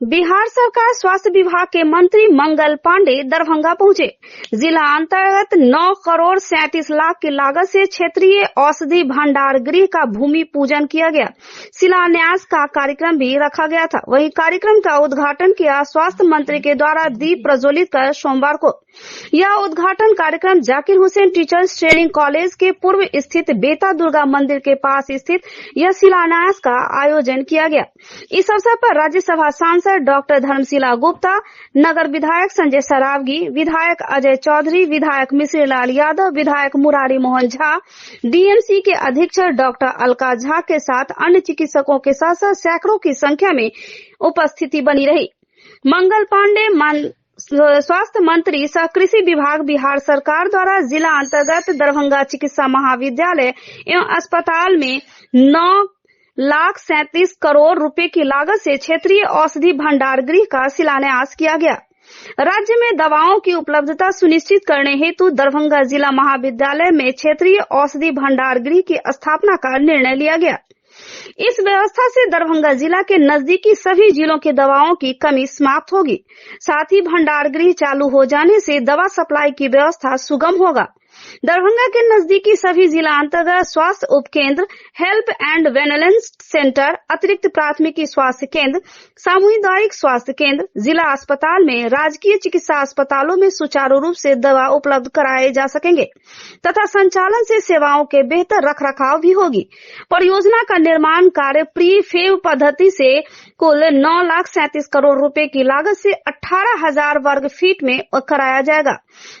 बिहार सरकार स्वास्थ्य विभाग के मंत्री मंगल पांडे दरभंगा पहुंचे। जिला अंतर्गत 9 करोड़ 37 लाख की लागत से क्षेत्रीय औषधि भंडार गृह का भूमि पूजन किया गया। शिलान्यास का कार्यक्रम भी रखा गया था। वहीं कार्यक्रम का उद्घाटन किया स्वास्थ्य मंत्री के द्वारा दीप प्रज्वलित कर सोमवार को। यह उद्घाटन कार्यक्रम Zakir Hussain teachers training college के पूर्व स्थित बेता दुर्गा मंदिर के पास स्थित यह शिलान्यास का आयोजन किया गया। इस अवसर पर राज्यसभा सांसद डॉक्टर धर्मशिला गुप्ता, नगर विधायक संजय सरावगी, विधायक अजय चौधरी, विधायक मिश्री लाल यादव, विधायक मुरारी मोहन झा, डीएमसी के अधीक्षक डॉक्टर अलका झा के साथ अन्य चिकित्सकों के साथ साथ सैकड़ों की संख्या में उपस्थिति बनी रही। मंगल पांडे स्वास्थ्य मंत्री सह कृषि विभाग बिहार सरकार द्वारा जिला अंतर्गत दरभंगा चिकित्सा महाविद्यालय एवं अस्पताल में 9,37 करोड़ रुपए की लागत से क्षेत्रीय औषधि भंडार गृह का शिलान्यास किया गया। राज्य में दवाओं की उपलब्धता सुनिश्चित करने हेतु दरभंगा जिला महाविद्यालय में क्षेत्रीय औषधि भंडार गृह की स्थापना का निर्णय लिया गया। इस व्यवस्था से दरभंगा जिला के नजदीकी सभी जिलों की दवाओं की कमी समाप्त होगी। साथ ही भंडार गृह चालू हो जाने से दवा सप्लाई की व्यवस्था सुगम होगा। दरभंगा के नजदीकी सभी जिला अंतर्गत स्वास्थ्य उपकेंद्र, हेल्प एंड वेलनेस सेंटर, अतिरिक्त प्राथमिकी स्वास्थ्य केंद्र, सामुदायिक स्वास्थ्य केंद्र, जिला अस्पताल में राजकीय चिकित्सा अस्पतालों में सुचारू रूप से दवा उपलब्ध कराए जा सकेंगे तथा संचालन से सेवाओं के बेहतर रखरखाव भी होगी। परियोजना का निर्माण कार्य प्री फेब पद्धति से कुल 9,37 करोड़ रुपए की लागत से 18,000 वर्ग फीट में कराया जाएगा।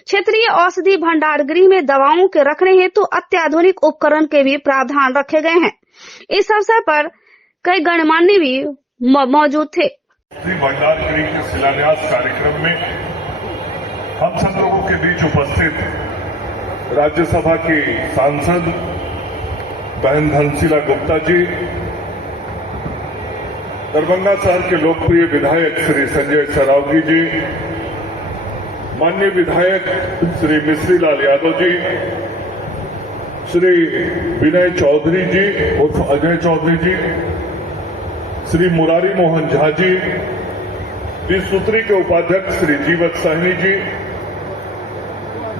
क्षेत्रीय औषधि भंडार गृह में दवाओं के रखने हेतु अत्याधुनिक उपकरण के भी प्रावधान रखे गए हैं। इस अवसर पर कई गणमान्य भी मौजूद थे। भंडार गृह के शिलान्यास कार्यक्रम में हम सब लोगों के बीच उपस्थित राज्यसभा की सांसद बहन धर्मशिला गुप्ता जी, दरभंगा शहर के लोकप्रिय विधायक श्री संजय सरावगी जी, माननीय विधायक श्री मिश्री लाल यादव जी, श्री विनय चौधरी जी उर्फ अजय चौधरी जी, श्री मुरारी मोहन झा जी, 20 सूत्री के उपाध्यक्ष श्री जीवत साहनी जी,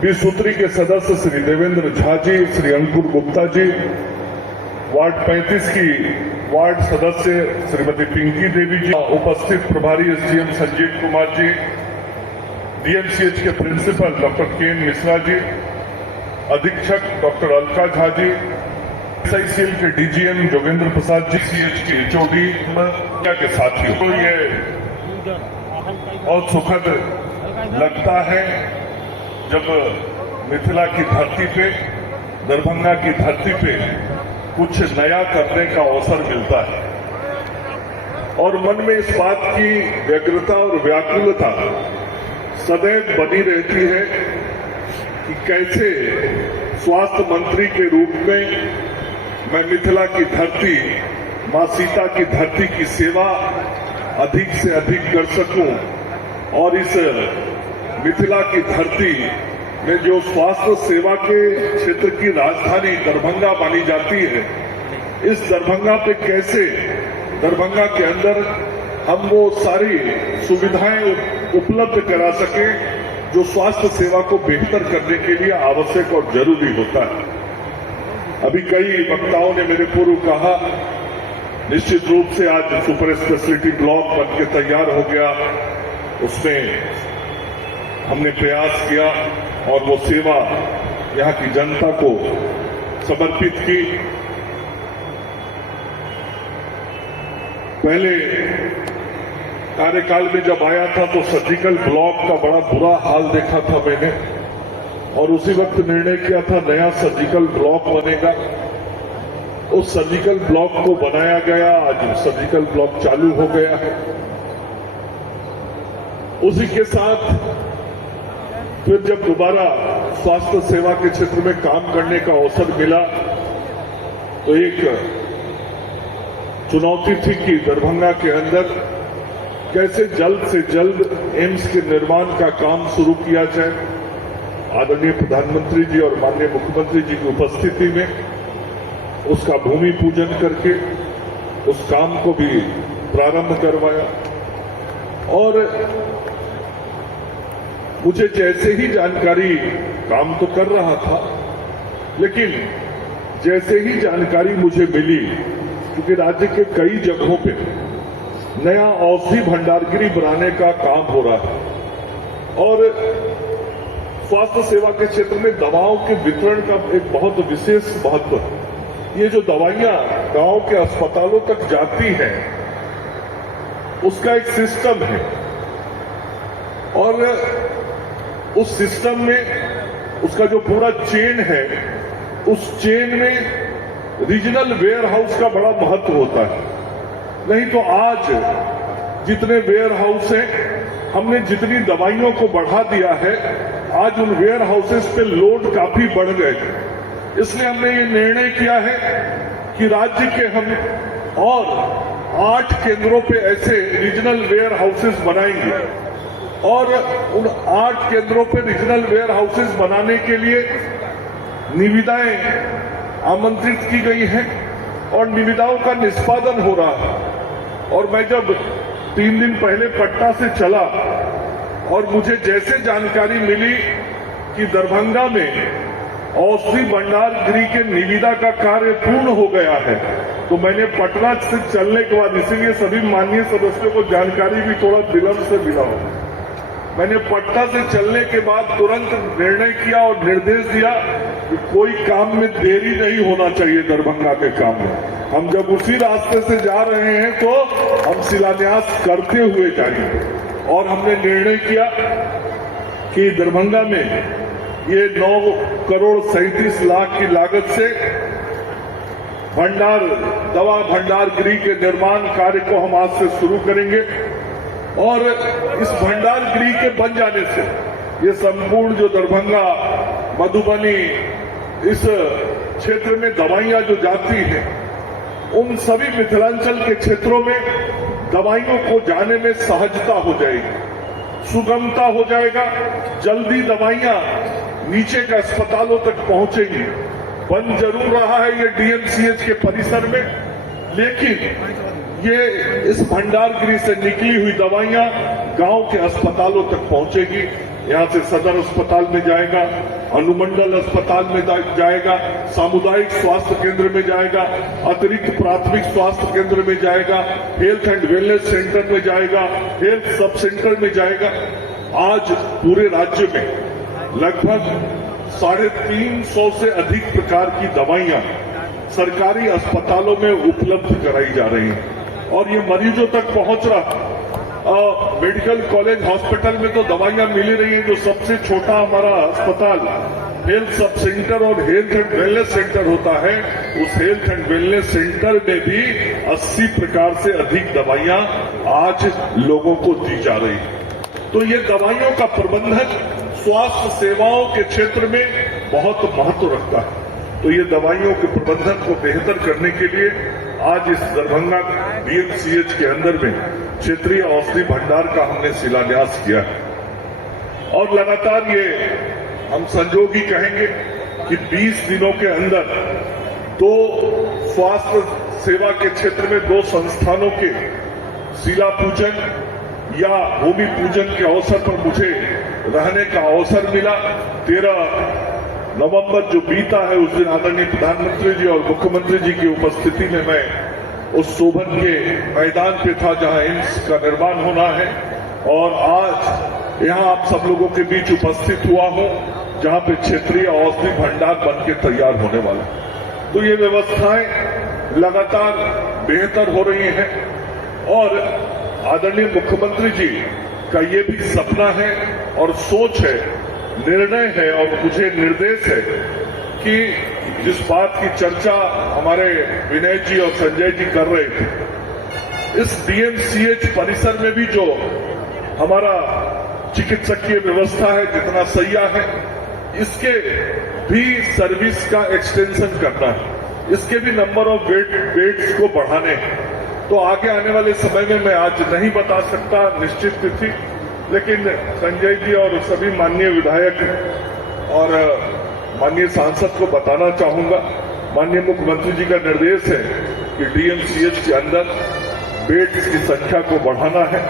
20 सूत्री के सदस्य श्री देवेंद्र झा जी, श्री अंकुर गुप्ता जी, वार्ड 35 की वार्ड सदस्य श्रीमती पिंकी देवी जी, उपस्थित प्रभारी एसडीएम संजीव कुमार जी, डीएमसीएच के प्रिंसिपल डॉक्टर के मिश्रा जी, अधीक्षक डॉक्टर अलका झा जी, एसआईसीएल के डीजीएम जोगेंद्र प्रसाद जी, सीएच के एचओडी के साथियों को ये बहुत सुखद लगता है जब मिथिला की धरती पे, दरभंगा की धरती पे कुछ नया करने का अवसर मिलता है और मन में इस बात की व्यग्रता और व्याकुलता सदैव बनी रहती है कि कैसे स्वास्थ्य मंत्री के रूप में मैं मिथिला की धरती, मां सीता की धरती की सेवा अधिक से अधिक कर सकूं और इस मिथिला की धरती में जो स्वास्थ्य सेवा के क्षेत्र की राजधानी दरभंगा मानी जाती है, इस दरभंगा पे कैसे दरभंगा के अंदर हम वो सारी सुविधाएं उपलब्ध करा सके जो स्वास्थ्य सेवा को बेहतर करने के लिए आवश्यक और जरूरी होता है। अभी कई वक्ताओं ने मेरे पूर्व कहा, निश्चित रूप से आज सुपर स्पेशलिटी ब्लॉक बन के तैयार हो गया, उसमें हमने प्रयास किया और वो सेवा यहाँ की जनता को समर्पित की। पहले कार्यकाल में जब आया था तो सर्जिकल ब्लॉक का बड़ा बुरा हाल देखा था मैंने और उसी वक्त निर्णय किया था नया सर्जिकल ब्लॉक बनेगा। उस सर्जिकल ब्लॉक को बनाया गया, आज सर्जिकल ब्लॉक चालू हो गया है। उसी के साथ फिर जब दोबारा स्वास्थ्य सेवा के क्षेत्र में काम करने का अवसर मिला तो एक चुनौती थी कि दरभंगा के अंदर कैसे जल्द से जल्द एम्स के निर्माण का काम शुरू किया जाए। आदरणीय प्रधानमंत्री जी और माननीय मुख्यमंत्री जी की उपस्थिति में उसका भूमि पूजन करके उस काम को भी प्रारंभ करवाया। और मुझे जैसे ही जानकारी, काम तो कर रहा था, लेकिन जैसे ही जानकारी मुझे मिली, क्योंकि राज्य के कई जगहों पे नया औषधि भंडारगृह बनाने का काम हो रहा है और स्वास्थ्य सेवा के क्षेत्र में दवाओं के वितरण का एक बहुत विशेष महत्व है। ये जो दवाइयां गांव के अस्पतालों तक जाती हैं, उसका एक सिस्टम है और उस सिस्टम में उसका जो पूरा चेन है, उस चेन में रीजनल वेयर हाउस का बड़ा महत्व होता है। नहीं तो आज जितने वेयर हाउस हैं, हमने जितनी दवाइयों को बढ़ा दिया है, आज उन वेयर हाउसेस पे लोड काफी बढ़ गए। इसलिए हमने ये निर्णय किया है कि राज्य के हम और 8 केंद्रों पे ऐसे रीजनल वेयर हाउसेस बनाएंगे और उन 8 केंद्रों पे रीजनल वेयर हाउसेस बनाने के लिए निविदाएं आमंत्रित की गई हैं और निविदाओं का निष्पादन हो रहा है। और मैं जब 3 दिन पहले पटना से चला और मुझे जैसे जानकारी मिली कि दरभंगा में औषधि भंडार गृह के निविदा का कार्य पूर्ण हो गया है, तो मैंने पटना से चलने के बाद, इसीलिए सभी माननीय सदस्यों को जानकारी भी थोड़ा विलंब से मिला हो, मैंने पटना से चलने के बाद तुरंत निर्णय किया और निर्देश दिया कि कोई काम में देरी नहीं होना चाहिए। दरभंगा के काम में हम जब उसी रास्ते से जा रहे हैं तो हम शिलान्यास करते हुए जाएंगे और हमने निर्णय किया कि दरभंगा में ये 9 करोड़ 37 लाख की लागत से दवा भंडार गृह के निर्माण कार्य को हम आज से शुरू करेंगे और इस भंडार गृह के बन जाने से ये संपूर्ण जो दरभंगा, मधुबनी, इस क्षेत्र में दवाइयां जो जाती हैं, उन सभी मिथिलांचल के क्षेत्रों में दवाइयों को जाने में सहजता हो जाएगी, सुगमता हो जाएगा, जल्दी दवाइयां नीचे के अस्पतालों तक पहुंचेंगी। बन जरूर रहा है ये डीएमसीएच के परिसर में, लेकिन ये इस भंडार गृह से निकली हुई दवाइयां गांव के अस्पतालों तक पहुंचेगी। यहां से सदर अस्पताल में जाएगा, अनुमंडल अस्पताल में जाएगा, सामुदायिक स्वास्थ्य केंद्र में जाएगा, अतिरिक्त प्राथमिक स्वास्थ्य केंद्र में जाएगा, हेल्थ एंड वेलनेस सेंटर में जाएगा, हेल्थ सब सेंटर में जाएगा। आज पूरे राज्य में लगभग 350 से अधिक प्रकार की दवाइयां सरकारी अस्पतालों में उपलब्ध कराई जा रही हैं और ये मरीजों तक पहुंच रहा। मेडिकल कॉलेज हॉस्पिटल में तो दवाइयां मिल ही रही हैं। जो सबसे छोटा हमारा अस्पताल हेल्थ सब सेंटर और हेल्थ एंड वेलनेस सेंटर होता है, उस हेल्थ एंड वेलनेस सेंटर में भी 80 प्रकार से अधिक दवाइयां आज लोगों को दी जा रही है। तो ये दवाइयों का प्रबंधन स्वास्थ्य सेवाओं के क्षेत्र में बहुत महत्व रखता है। तो ये दवाइयों के प्रबंधन को बेहतर करने के लिए आज इस दरभंगा डीएमसीएच के अंदर में क्षेत्रीय औषधि भंडार का हमने शिलान्यास किया है और लगातार ये हम संजोगी कहेंगे कि 20 दिनों के अंदर 2 स्वास्थ्य सेवा के क्षेत्र में 2 संस्थानों के शिला पूजन या भूमि पूजन के अवसर पर मुझे रहने का अवसर मिला। 13 नवंबर जो बीता है, उस दिन आदरणीय प्रधानमंत्री जी और मुख्यमंत्री जी की उपस्थिति में मैं उस शोभन के मैदान पे था जहां एम्स का निर्माण होना है और आज यहां आप सब लोगों के बीच उपस्थित हुआ हूं जहां पे क्षेत्रीय औषधि भंडार बन के तैयार होने वाला है। तो ये व्यवस्थाएं लगातार बेहतर हो रही हैं और आदरणीय मुख्यमंत्री जी का ये भी सपना है और सोच है, निर्णय है और मुझे निर्देश है कि जिस बात की चर्चा हमारे विनय जी और संजय जी कर रहे थे, इस डीएमसीएच परिसर में भी जो हमारा चिकित्सकीय व्यवस्था है, जितना सैया है, इसके भी सर्विस का एक्सटेंशन करना है, इसके भी नंबर ऑफ बेड्स को बढ़ाने हैं। तो आगे आने वाले समय में मैं आज नहीं बता सकता निश्चित तिथि, लेकिन संजय जी और सभी माननीय विधायक और माननीय सांसद को बताना चाहूंगा, माननीय मुख्यमंत्री जी का निर्देश है कि डीएमसीएच के अंदर बेड्स की संख्या को बढ़ाना है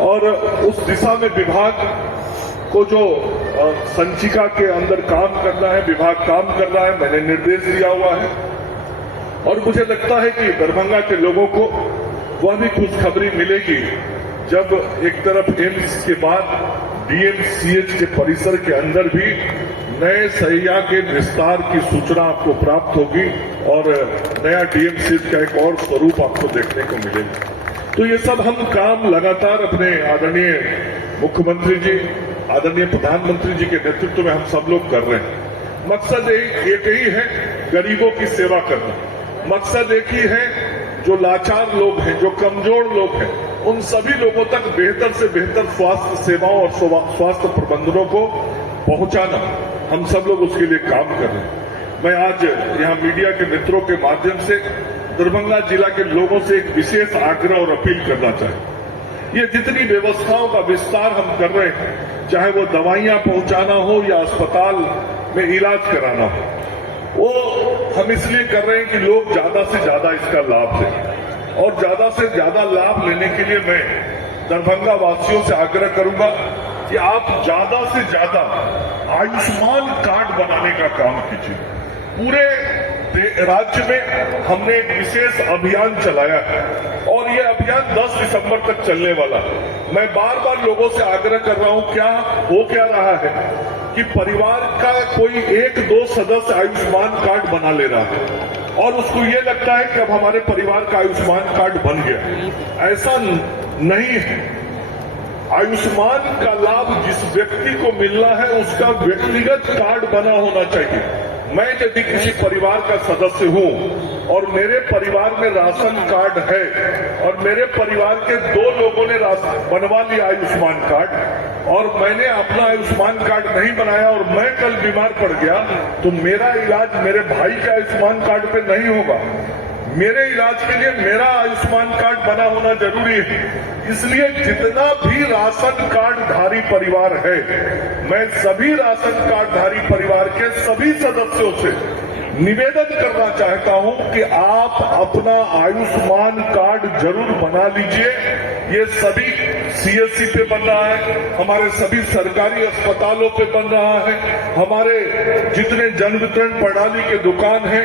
और उस दिशा में विभाग को जो संचिका के अंदर काम करना है, विभाग काम कर रहा है, मैंने निर्देश दिया हुआ है। और मुझे लगता है कि दरभंगा के लोगों को वह भी खुशखबरी मिलेगी जब एक तरफ एम्स के बाद डीएमसीएच के परिसर के अंदर भी नए शैय्या के विस्तार की सूचना आपको प्राप्त होगी और नया डीएमसीएच का एक और स्वरूप आपको देखने को मिलेगा। तो ये सब हम काम लगातार अपने आदरणीय मुख्यमंत्री जी, आदरणीय प्रधानमंत्री जी के नेतृत्व में हम सब लोग कर रहे हैं। मकसद एक ही है, गरीबों की सेवा करना। मकसद एक ही है, जो लाचार लोग हैं, जो कमजोर लोग हैं, उन सभी लोगों तक बेहतर से बेहतर स्वास्थ्य सेवाओं और स्वास्थ्य प्रबंधनों को पहुंचाना। हम सब लोग उसके लिए काम कर रहे हैं। मैं आज यहाँ मीडिया के मित्रों के माध्यम से दरभंगा जिला के लोगों से एक विशेष आग्रह और अपील करना चाहता। ये जितनी व्यवस्थाओं का विस्तार हम कर रहे हैं, चाहे वो दवाइयां पहुंचाना हो या अस्पताल में इलाज कराना हो, वो हम इसलिए कर रहे हैं कि लोग ज्यादा से ज्यादा इसका लाभ लें। और ज्यादा से ज्यादा लाभ लेने के लिए मैं दरभंगा वासियों से आग्रह करूंगा कि आप ज्यादा से ज्यादा आयुष्मान कार्ड बनाने का काम कीजिए। पूरे राज्य में हमने एक विशेष अभियान चलाया है और ये अभियान 10 दिसंबर तक चलने वाला है। मैं बार बार लोगों से आग्रह कर रहा हूं, क्या रहा है कि परिवार का कोई 1-2 सदस्य आयुष्मान कार्ड बना ले रहा है और उसको ये लगता है कि अब हमारे परिवार का आयुष्मान कार्ड बन गया। ऐसा नहीं है। आयुष्मान का लाभ जिस व्यक्ति को मिलना है उसका व्यक्तिगत कार्ड बना होना चाहिए। मैं यदि किसी परिवार का सदस्य हूं और मेरे परिवार में राशन कार्ड है और मेरे परिवार के 2 लोगों ने बनवा लिया आयुष्मान कार्ड और मैंने अपना आयुष्मान कार्ड नहीं बनाया और मैं कल बीमार पड़ गया, तो मेरा इलाज मेरे भाई के आयुष्मान कार्ड पे नहीं होगा। मेरे इलाज के लिए मेरा आयुष्मान कार्ड बना होना जरूरी है। इसलिए जितना भी राशन कार्ड धारी परिवार है, मैं सभी राशन कार्ड धारी परिवार के सभी सदस्यों से निवेदन करना चाहता हूं कि आप अपना आयुष्मान कार्ड जरूर बना लीजिए। ये सभी सीएससी पे बन रहा है, हमारे सभी सरकारी अस्पतालों पे बन रहा है, हमारे जितने जन वितरण प्रणाली के दुकान हैं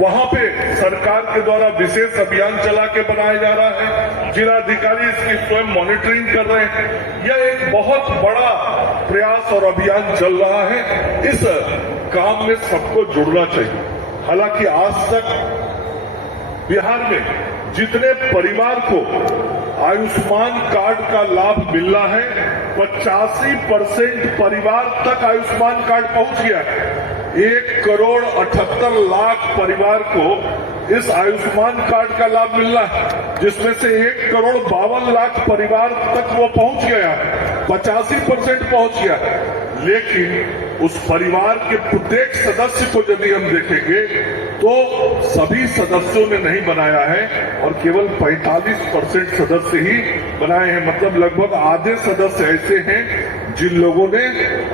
वहां पे सरकार के द्वारा विशेष अभियान चला के बनाया जा रहा है। जिलाधिकारी इसकी स्वयं मॉनिटरिंग कर रहे हैं। यह एक बहुत बड़ा प्रयास और अभियान चल रहा है। इस काम में सबको जुड़ना चाहिए। हालांकि आज तक बिहार में जितने परिवार को आयुष्मान कार्ड का लाभ मिलना है, 85% परिवार तक आयुष्मान कार्ड पहुंच गया है। 1,78,00,000 परिवार को इस आयुष्मान कार्ड का लाभ मिलना है, जिसमें से 1,52,00,000 परिवार तक वो पहुंच गया है, 85% पहुंच गया है। लेकिन उस परिवार के प्रत्येक सदस्य को यदि हम देखेंगे तो सभी सदस्यों ने नहीं बनाया है और केवल 45% सदस्य ही बनाए हैं। मतलब लगभग आधे सदस्य ऐसे हैं जिन लोगों ने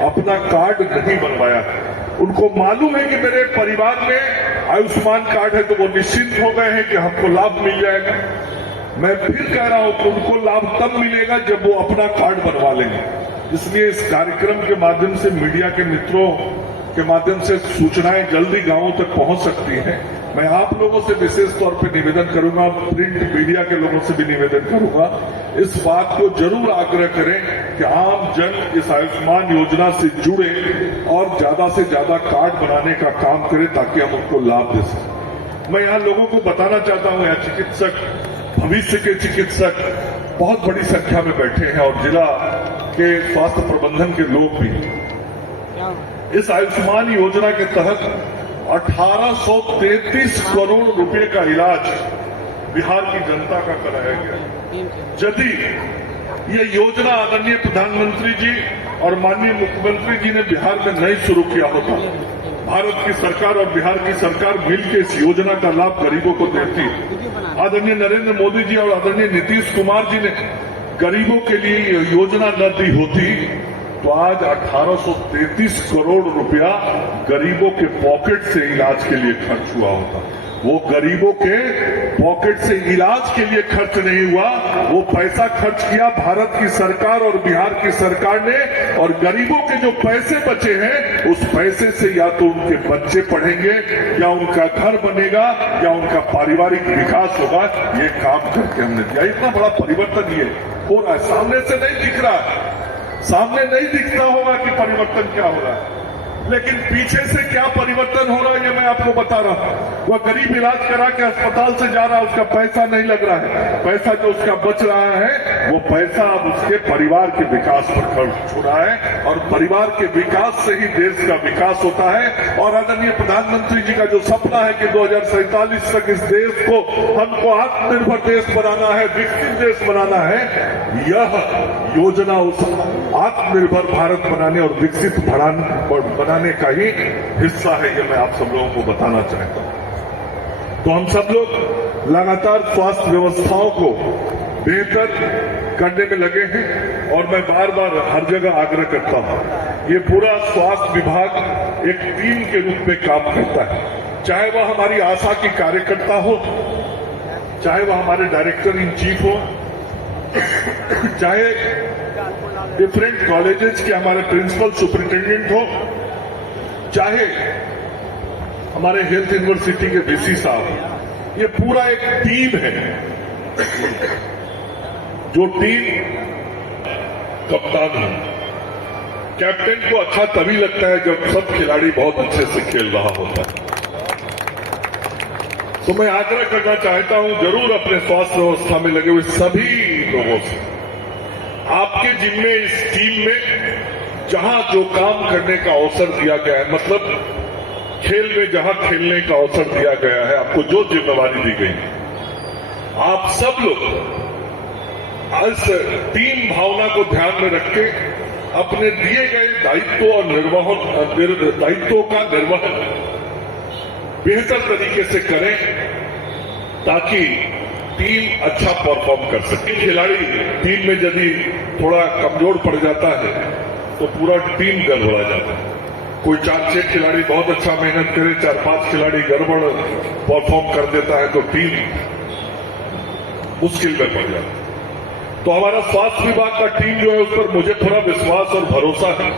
अपना कार्ड नहीं बनवाया। उनको मालूम है कि मेरे परिवार में आयुष्मान कार्ड है, तो वो निश्चिंत हो गए हैं कि हमको लाभ मिल जाएगा। मैं फिर कह रहा हूं कि उनको लाभ तब मिलेगा जब वो अपना कार्ड बनवा लेंगे। इसलिए इस कार्यक्रम के माध्यम से मीडिया के मित्रों के माध्यम से सूचनाएं जल्दी गांवों तक पहुंच सकती हैं। मैं आप लोगों से विशेष तौर पर निवेदन करूंगा, प्रिंट मीडिया के लोगों से भी निवेदन करूंगा, इस बात को जरूर आग्रह करें कि आम जन इस आयुष्मान योजना से जुड़े और ज्यादा से ज्यादा कार्ड बनाने का काम करें ताकि हम उनको लाभ दे सकें। मैं यहाँ लोगों को बताना चाहता हूँ, यहाँ चिकित्सक, भविष्य के चिकित्सक बहुत बड़ी संख्या में बैठे हैं और जिला के स्वास्थ्य प्रबंधन के लोग भी। इस आयुष्मान योजना के तहत 1833 करोड़ रुपए का इलाज बिहार की जनता का कराया गया। यदि ये योजना आदरणीय प्रधानमंत्री जी और माननीय मुख्यमंत्री जी ने बिहार में नहीं शुरू किया होता, भारत की सरकार और बिहार की सरकार मिलकर इस योजना का लाभ गरीबों को देती। आदरणीय नरेंद्र मोदी जी और आदरणीय नीतीश कुमार जी ने गरीबों के लिए योजना न दी होती तो आज 1833 करोड़ रुपया गरीबों के पॉकेट से इलाज के लिए खर्च हुआ होता। वो गरीबों के पॉकेट से इलाज के लिए खर्च नहीं हुआ, वो पैसा खर्च किया भारत की सरकार और बिहार की सरकार ने। और गरीबों के जो पैसे बचे हैं उस पैसे से या तो उनके बच्चे पढ़ेंगे, या उनका घर बनेगा, या उनका पारिवारिक विकास होगा। ये काम करके हमने दिया। इतना बड़ा परिवर्तन ये हो रहा है, सामने से नहीं दिख रहा है, सामने नहीं दिखता होगा कि परिवर्तन क्या हो रहा है, लेकिन पीछे से क्या परिवर्तन हो रहा है ये मैं आपको बता रहा हूं। वह गरीब इलाज करा के अस्पताल से जा रहा है, उसका पैसा नहीं लग रहा है, पैसा जो उसका बच रहा है वो पैसा अब उसके परिवार के विकास पर खर्च हो रहा है। और परिवार के विकास से ही देश का विकास होता है। और आदरणीय प्रधानमंत्री जी का जो सपना है कि 2047 तक इस देश को हमको आत्मनिर्भर देश बनाना है, विकसित देश बनाना है, यह योजना उस आत्मनिर्भर भारत बनाने और विकसित बनाने का ही हिस्सा है। ये मैं आप सब लोगों को बताना चाहता हूं। तो हम सब लोग लगातार स्वास्थ्य व्यवस्थाओं को बेहतर करने में लगे हैं। और मैं बार बार हर जगह आग्रह करता हूं, ये पूरा स्वास्थ्य विभाग एक टीम के रूप में काम करता है। चाहे वह हमारी आशा की कार्यकर्ता हो, चाहे वह हमारे डायरेक्टर इन चीफ हो, चाहे डिफरेंट कॉलेजेस के हमारे प्रिंसिपल सुपरिटेंडेंट हो, चाहे हमारे हेल्थ यूनिवर्सिटी के वीसी साहब, ये पूरा एक टीम है। जो टीम कप्तान है, कैप्टन को अच्छा तभी लगता है जब सब खिलाड़ी बहुत अच्छे से खेल रहा होता है। तो मैं आग्रह करना चाहता हूं, जरूर अपने स्वास्थ्य व्यवस्था में लगे हुए सभी लोगों से, आपके जिम्मे इस टीम में जहां जो काम करने का अवसर दिया गया है, मतलब खेल में जहां खेलने का अवसर दिया गया है, आपको जो जिम्मेवारी दी गई, आप सब लोग इस टीम भावना को ध्यान में रख के अपने दिए गए दायित्व और दायित्वों का निर्वहन बेहतर तरीके से करें, ताकि टीम अच्छा परफॉर्म कर सके। खिलाड़ी टीम में यदि थोड़ा कमजोर पड़ जाता है तो पूरा टीम गड़बड़ा जाता है। कोई 4-6 खिलाड़ी बहुत अच्छा मेहनत करे, 4-5 खिलाड़ी गड़बड़ परफॉर्म कर देता है तो टीम मुश्किल में पड़ जाता है। तो हमारा स्वास्थ्य विभाग का टीम जो है उस पर मुझे पूरा विश्वास और भरोसा है।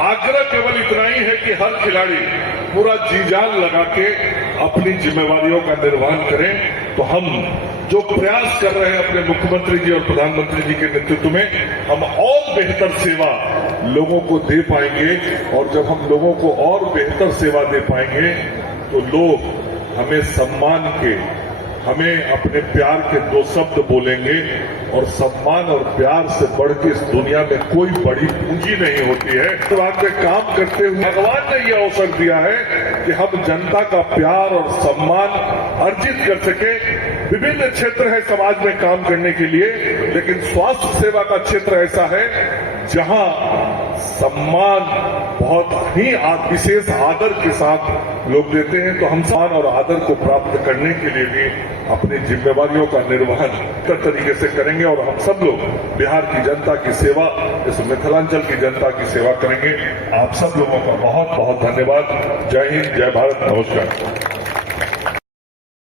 आग्रह केवल इतना ही है कि हर खिलाड़ी पूरा जी जान लगा के अपनी जिम्मेवारियों का निर्वहन करें। तो हम जो प्रयास कर रहे हैं अपने मुख्यमंत्री जी और प्रधानमंत्री जी के नेतृत्व में, हम और बेहतर सेवा लोगों को दे पाएंगे। और जब हम लोगों को और बेहतर सेवा दे पाएंगे तो लोग हमें सम्मान के, हमें अपने प्यार के 2 शब्द बोलेंगे। और सम्मान और प्यार से बढ़ के इस दुनिया में कोई बड़ी पूंजी नहीं होती है। तो आपके काम करते हुए भगवान ने यह अवसर दिया है कि हम जनता का प्यार और सम्मान अर्जित कर सके। विभिन्न क्षेत्र है समाज में काम करने के लिए, लेकिन स्वास्थ्य सेवा का क्षेत्र ऐसा है जहां सम्मान बहुत ही विशेष आदर के साथ लोग देते हैं। तो हम सम्मान और आदर को प्राप्त करने के लिए भी अपनी जिम्मेवारियों का निर्वहन बेहतर तरीके से करेंगे। और हम सब लोग बिहार की जनता की सेवा, इस मिथिलांचल की जनता की सेवा करेंगे। आप सब लोगों का बहुत बहुत धन्यवाद। जय हिंद, जय भारत, नमस्कार।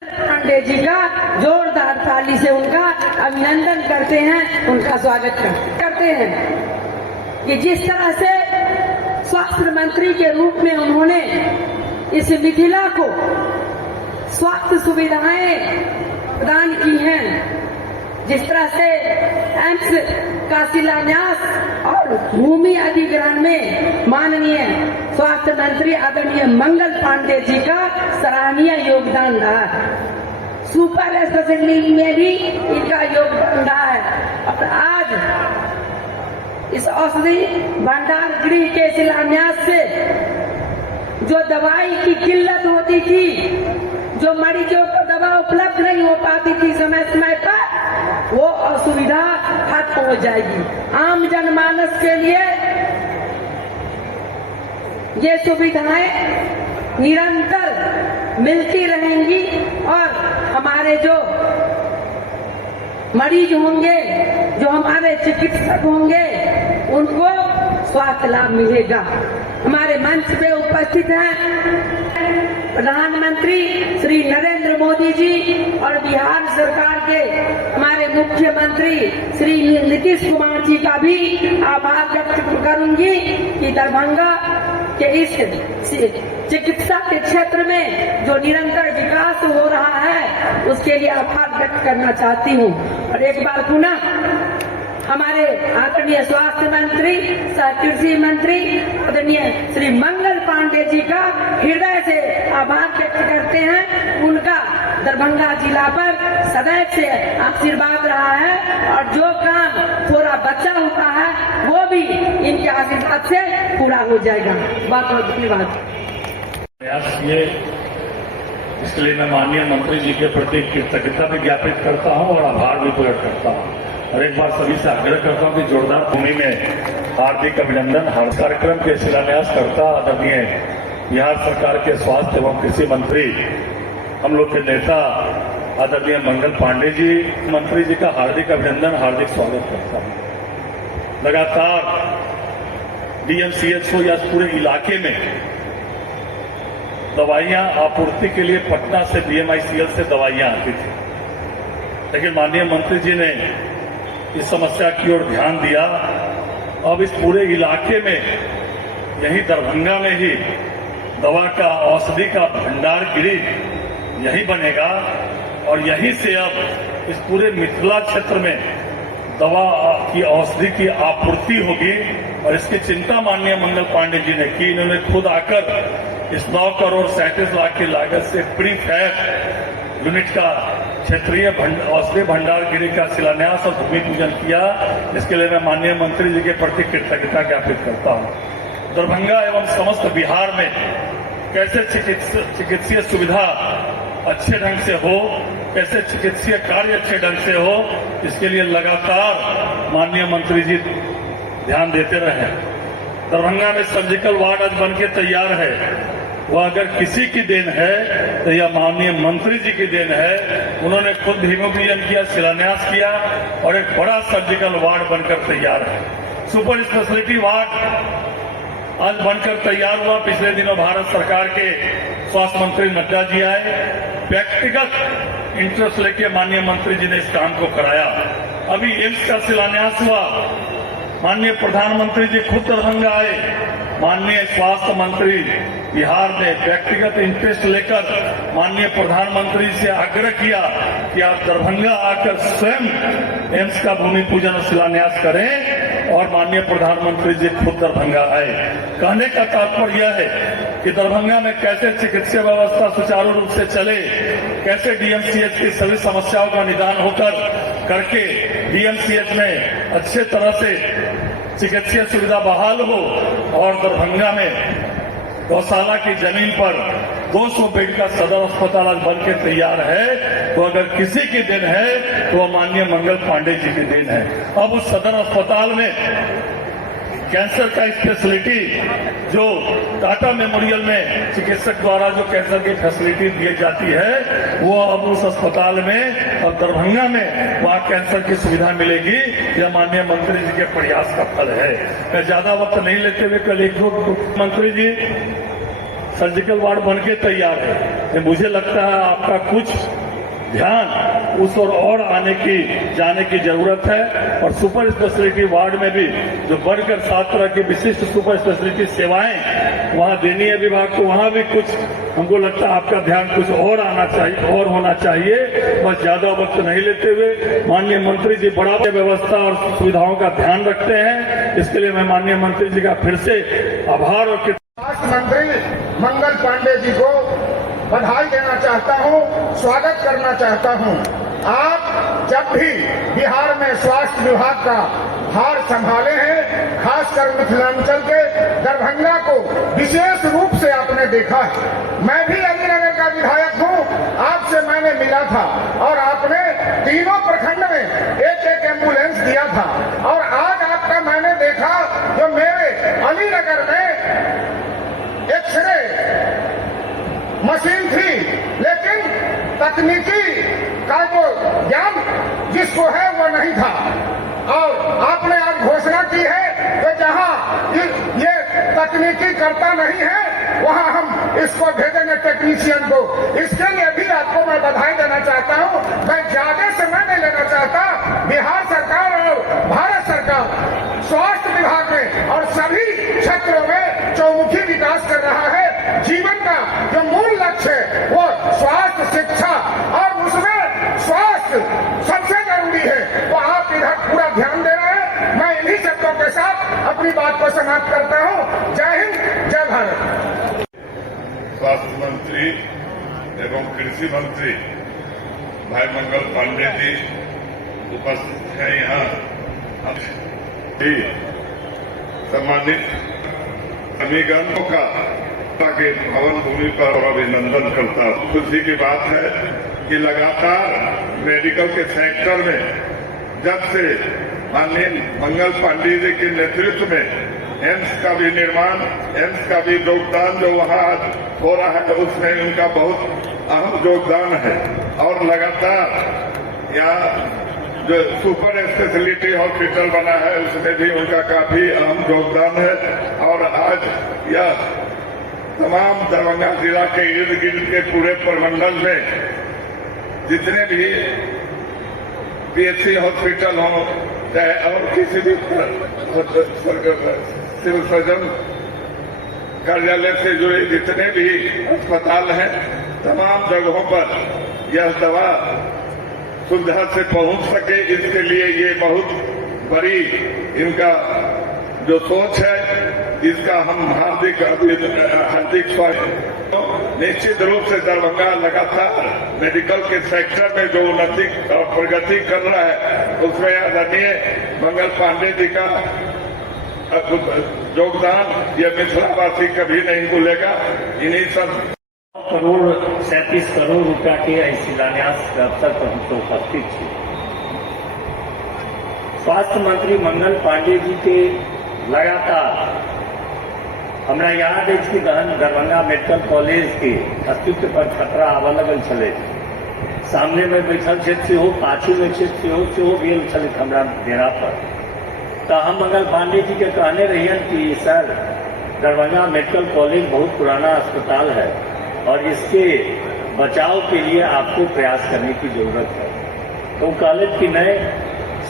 पांडे जी का जोरदार ताली से उनका अभिनंदन करते हैं, उनका स्वागत करते हैं कि जिस तरह से स्वास्थ्य मंत्री के रूप में उन्होंने इस मिथिला को स्वास्थ्य सुविधाएं प्रदान की हैं, जिस तरह से एम्स का शिलान्यास और भूमि अधिग्रहण में माननीय स्वास्थ्य मंत्री आदरणीय मंगल पांडे जी का सराहनीय योगदान रहा है। सुपर स्पेशलिटी में भी इनका योगदान रहा है। और आज इस औषधि भंडार गृह के शिलान्यास से जो दवाई की किल्लत होती थी, जो मरीजों को दवा उपलब्ध नहीं हो पाती थी समय समय पर, वो असुविधा खत्म हो जाएगी। आम जनमानस के लिए ये सुविधाएं निरंतर मिलती रहेंगी और हमारे जो मरीज होंगे, जो हमारे चिकित्सक होंगे, उनको स्वास्थ्य लाभ मिलेगा। हमारे मंच पे उपस्थित हैं प्रधानमंत्री श्री नरेंद्र मोदी जी और बिहार सरकार के हमारे मुख्यमंत्री श्री नीतीश कुमार जी का भी आभार व्यक्त करूंगी कि दरभंगा के इस चिकित्सा के क्षेत्र में जो निरंतर विकास हो रहा है उसके लिए आभार व्यक्त करना चाहती हूँ। और एक बार पुनः हमारे आदरणीय स्वास्थ्य मंत्री सह कृषि मंत्री आदरणीय श्री मंगल पांडे जी का हृदय से आभार व्यक्त करते हैं। उनका दरभंगा जिला पर सदैव से आशीर्वाद रहा है और जो काम थोड़ा बचा हुआ है वो भी इनके आशीर्वाद से पूरा हो जाएगा। बहुत बहुत धन्यवाद। ये इसके लिए मैं माननीय मंत्री जी के प्रति कृतज्ञता भी ज्ञापित करता हूं और आभार भी प्रकट करता हूं और एक बार सभी से आग्रह करता हूं कि जोरदार भूमि में हार्दिक अभिनंदन। हर कार्यक्रम के शिलान्यास करता आदरणीय बिहार सरकार के स्वास्थ्य एवं कृषि मंत्री हम लोग के नेता आदरणीय मंगल पांडे जी, मंत्री जी का हार्दिक अभिनंदन, हार्दिक स्वागत करता हूं। लगातार डीएमसीएच हो या पूरे इलाके में दवाइयां आपूर्ति के लिए पटना से बीएमआईसीएल से दवाइयां आती थी, लेकिन माननीय मंत्री जी ने इस समस्या की ओर ध्यान दिया। अब इस पूरे इलाके में यही दरभंगा में ही दवा का औषधि का भंडार गृह यही बनेगा और यहीं से अब इस पूरे मिथिला क्षेत्र में दवा की औषधि की आपूर्ति होगी। और इसकी चिंता माननीय मंगल पांडे जी ने की। इन्होंने खुद आकर इस 9 करोड़ 37 लाख की लागत से प्रीफैब यूनिट का क्षेत्रीय औषधि भंडार गृह का शिलान्यास और भूमि पूजन किया। इसके लिए मैं माननीय मंत्री जी के प्रति कृतज्ञता ज्ञापित करता हूं। दरभंगा एवं समस्त बिहार में कैसे चिकित्सीय सुविधा अच्छे ढंग से हो, कैसे चिकित्सीय कार्य अच्छे ढंग से हो, इसके लिए लगातार माननीय मंत्री जी ध्यान देते रहे। दरभंगा में सर्जिकल वार्ड आज बन के तैयार है। वह अगर किसी की देन है तो यह माननीय मंत्री जी की देन है। उन्होंने खुद भूमि पूजन किया, शिलान्यास किया और एक बड़ा सर्जिकल वार्ड बनकर तैयार है। सुपर स्पेशलिटी वार्ड आज बनकर तैयार हुआ। पिछले दिनों भारत सरकार के स्वास्थ्य मंत्री नड्डा जी आए, व्यक्तिगत इंटरेस्ट लेके माननीय मंत्री जी ने इस काम को कराया। अभी एम्स का शिलान्यास हुआ, माननीय प्रधानमंत्री जी खुद दरभंगा आए। माननीय स्वास्थ्य मंत्री बिहार ने व्यक्तिगत इंटरेस्ट लेकर माननीय प्रधानमंत्री से आग्रह किया कि आप दरभंगा आकर स्वयं एम्स का भूमि पूजन और शिलान्यास करें और माननीय प्रधानमंत्री जी खुद दरभंगा आए। कहने का तात्पर्य यह है कि दरभंगा में कैसे चिकित्सा व्यवस्था सुचारू रूप से चले, कैसे डीएमसीएच की सभी समस्याओं का निदान होकर करके डीएमसीएच में अच्छे तरह से चिकित्सीय सुविधा बहाल हो और दरभंगा में गौशाला की जमीन पर 200 बेड का सदर अस्पताल आज बन के तैयार है। तो अगर किसी की देन है तो माननीय मंगल पांडे जी की देन है। अब उस सदर अस्पताल में कैंसर का स्पेशलिटी जो टाटा मेमोरियल में चिकित्सक द्वारा जो कैंसर की फैसिलिटी दी जाती है वो अब उस अस्पताल में और दरभंगा में वहाँ कैंसर की सुविधा मिलेगी। यह माननीय मंत्री जी के प्रयास का फल है। मैं ज्यादा वक्त नहीं लेते हुए कल एक दो मंत्री जी सर्जिकल वार्ड बन के तैयार है। मुझे लगता है आपका कुछ ध्यान उस और आने की जाने की जरूरत है और सुपर स्पेशलिटी वार्ड में भी जो बढ़कर 7 तरह की विशिष्ट सुपर स्पेशलिटी सेवाएं वहां देनी है विभाग को, वहां भी कुछ हमको लगता है आपका ध्यान कुछ और आना चाहिए और होना चाहिए। बस ज्यादा वक्त नहीं लेते हुए माननीय मंत्री जी बड़ा व्यवस्था और सुविधाओं का ध्यान रखते हैं। इसके लिए मैं माननीय मंत्री जी का फिर से आभार और स्वास्थ्य मंत्री मंगल पांडे जी को बधाई देना चाहता हूं, स्वागत करना चाहता हूं। आप जब भी बिहार में स्वास्थ्य विभाग का भार संभाले हैं, खासकर मिथिलांचल के दरभंगा को विशेष रूप से आपने देखा है। मैं भी अलीनगर का विधायक हूं, आपसे मैंने मिला था और आपने तीनों प्रखंड में एक एम्बुलेंस दिया था और आज आपका मैंने देखा जो मेरे अलीनगर में एक्सरे मशीन थी, लेकिन तकनीकी का जो ज्ञान जिसको है वो नहीं था। और आपने आज घोषणा की है कि जहां ये तकनीकी करता नहीं है वहां हम इसको भेजेंगे टेक्नीशियन को। इसके लिए भी आपको मैं बधाई देना चाहता हूं। मैं ज्यादा समय नहीं लेना चाहता। बिहार सरकार और भारत सरकार स्वास्थ्य विभाग में और सभी क्षेत्रों में चौमुखी विकास कर रहा है। जीवन का जो मूल लक्ष्य है वो स्वास्थ्य, शिक्षा और उसमें स्वास्थ्य सबसे जरूरी है। तो आप इधर पूरा ध्यान दे रहे हैं। मैं इन्हीं शब्दों के साथ अपनी बात को समाप्त करता हूं। जय हिंद, जय भारत। स्वास्थ्य मंत्री एवं कृषि मंत्री भाई मंगल पांडे जी उपस्थित हैं। यहाँ सम्मानित समीगणों का के भवन भूमि पर अभिनंदन करता हूं। खुशी की बात है कि लगातार मेडिकल के सेक्टर में जब से माननीय मंगल पांडे जी के नेतृत्व में एम्स का भी निर्माण, एम्स का भी योगदान जो वहां हो रहा है उसमें उनका बहुत अहम योगदान है। और लगातार यहाँ जो सुपर स्पेशलिटी हॉस्पिटल बना है उसमें भी उनका काफी अहम योगदान है। और आज यह तमाम दरभंगा जिला के इर्द गिर्द के पूरे प्रमंडल में जितने भी पीएचसी हॉस्पिटल हो चाहे और किसी भी सिविल सर्जन कार्यालय से जुड़े जितने भी अस्पताल हैं तमाम जगहों पर यह दवा सुविधा से पहुंच सके, इसके लिए ये बहुत बड़ी इनका जो सोच है इसका हम हार्दिक स्वागत। तो निश्चित रूप से दरभंगा लगातार मेडिकल के सेक्टर में जो उन्नति और प्रगति कर रहा है उसमें आदरणीय मंगल पांडे जी का योगदान ये मिथिलावासी कभी नहीं भूलेगा। इन्हीं सब 37 करोड़ रुपया के शिलान्यास के अवसर पर हम तो उपस्थित थे। स्वास्थ्य मंत्री मंगल पांडे जी के लगातार हमरा याद है कि दरभंगा मेडिकल कॉलेज के अस्तित्व पर खतरा आबऽ लगल छलै। सामने में बैठल क्षेत्र सेहो, पाछू में क्षेत्र सेहो गेल छलै हमरा डेरा पर। तो हम मंगल पांडे जी के कहने रहियन कि सर दरभंगा मेडिकल कॉलेज बहुत पुराना अस्पताल है और इसके बचाव के लिए आपको प्रयास करने की जरूरत है। तो कॉलेज की नए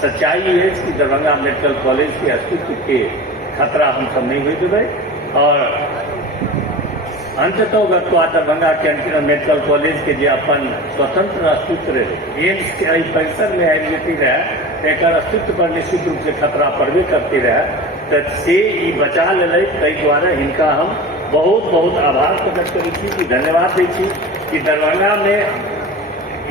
सच्चाई है कि दरभंगा मेडिकल कॉलेज के अस्तित्व के खतरा हम सब नहीं हुए देवे। और अंततः गत्वा दरभंगा के मेडिकल कॉलेज के जो अपन स्वतंत्र अस्तित्व रहे, एम्स के परिसर में आबि जेती रहे एक अस्तित्व पर निश्चित रूप से खतरा पड़बे करती रहे तो से बचा ले। ताहि द्वारे हिनका हम बहुत बहुत आभार प्रकट करै छी कि धन्यवाद दै छी कि दरभंगा में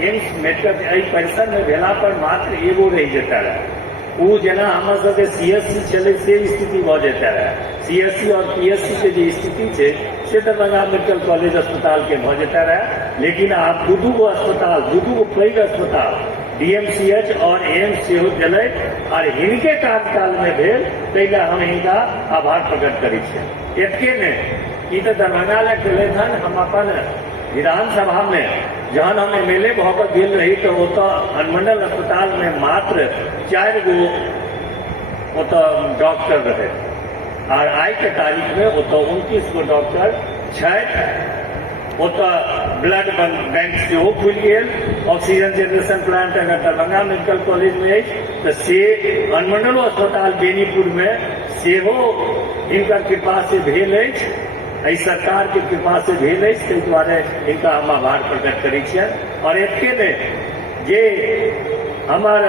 एम्स मेडिकल परिसर में भेला पर मात्र एगो रहि जेता रहे। वो जेना हमर सबके सीएससी चले से स्थिति भ जेता रहे। सीएससी और पीएससी के जो स्थिति है से दरभंगा मेडिकल कॉलेज अस्पताल के भ जेता रहे। लेकिन आप दू गो अस्पताल, दू पैघ अस्पताल डीएमसीएच और एम्स सेहो दिले और हिनके कार्यकाल में भेल। ताहि लए हम हिनका आभार प्रकट करै छी। एतके नहीं, ई तो दरभंगा लए केले हन। हम अपन विधानसभा में जहन हम एमएलए भऽ गेल रही तो ओतऽ अनुमंडल अस्पताल में मात्र 4 गो ओतऽ डॉक्टर रहे और आज के तारीख में ओतऽ 29 गो डॉक्टर छथि। ओतऽ ब्लड बैंक सेहो खुलि गेल। ऑक्सीजन जनरेशन प्लांट अगर दरभंगा मेडिकल कॉलेज में अछि तो से अनुमंडलो अस्पताल बेनीपुर में सेहो हिनकर कृपा से भेल अछि, एहि सरकार के कृपा से भेल अछि। ताहि दुआरे इनका हम आभार प्रकट करै छियनि। और एतके नहि जे हमर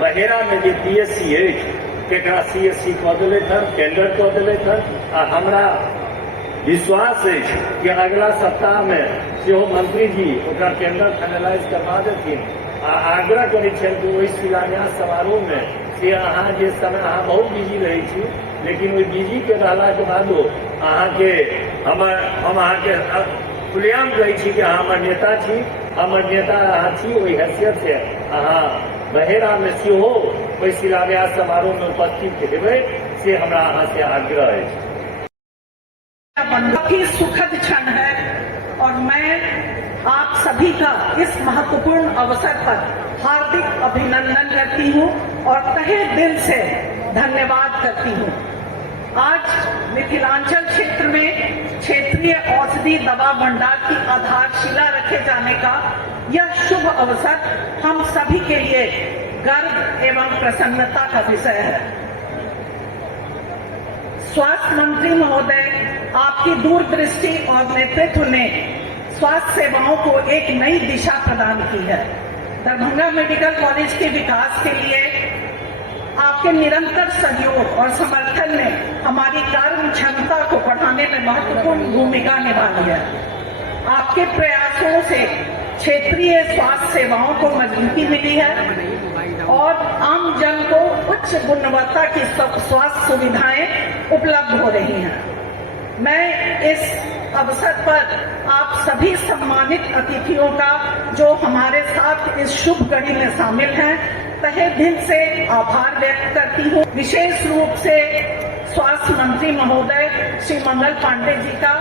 बहेरा में जे पीएससी अछि तेकरा सीएससी कऽ देलथि हन, टेंडर कऽ देलथि हन। आ हमरा विश्वास अछि कि अगला सप्ताह में सेहो मंत्री जी ओकरा टेंडर फाइनलाइज करवा देथिन। आ आग्रह करै छियनि कि ओहि शिलान्यास समारोह में से अहाँ जे समय अहाँ बहुत बिजी रहै छी लेकिन ओहि बिजी के रहला के बादो अहाँके हम अहाँके खुलेआम कहै छी कि अहाँ हमर नेता छी, हमर नेता अहाँ छी। ओहि हैसियत से अहाँ बहेरा में सेहो ओहि शिलान्यास समारोह में उपस्थित हेबै से हमरा अहाँ से आग्रह अछि। बहुत ही सुखद क्षण है और मैं आप सभी का इस महत्वपूर्ण अवसर पर हार्दिक अभिनंदन करती हूँ और तहे दिल से धन्यवाद करती हूँ। आज मिथिलांचल क्षेत्र में क्षेत्रीय औषधि दवा भंडार की आधारशिला रखे जाने का यह शुभ अवसर हम सभी के लिए गर्व एवं प्रसन्नता का विषय है। स्वास्थ्य मंत्री महोदय, आपकी दूरदृष्टि और नेतृत्व ने स्वास्थ्य सेवाओं को एक नई दिशा प्रदान की है। दरभंगा मेडिकल कॉलेज के विकास के लिए आपके निरंतर सहयोग और समर्थन ने हमारी कार्य क्षमता को बढ़ाने में महत्वपूर्ण भूमिका निभाई है। आपके प्रयासों से क्षेत्रीय स्वास्थ्य सेवाओं को मजबूती मिली है और आम जन को उच्च गुणवत्ता की स्वास्थ्य सुविधाएं उपलब्ध हो रही हैं। मैं इस अवसर पर आप सभी सम्मानित अतिथियों का जो हमारे साथ इस शुभ घड़ी में शामिल हैं, तहे दिल से आभार व्यक्त करती हूँ। विशेष रूप से स्वास्थ्य मंत्री महोदय श्री मंगल पांडे जी का।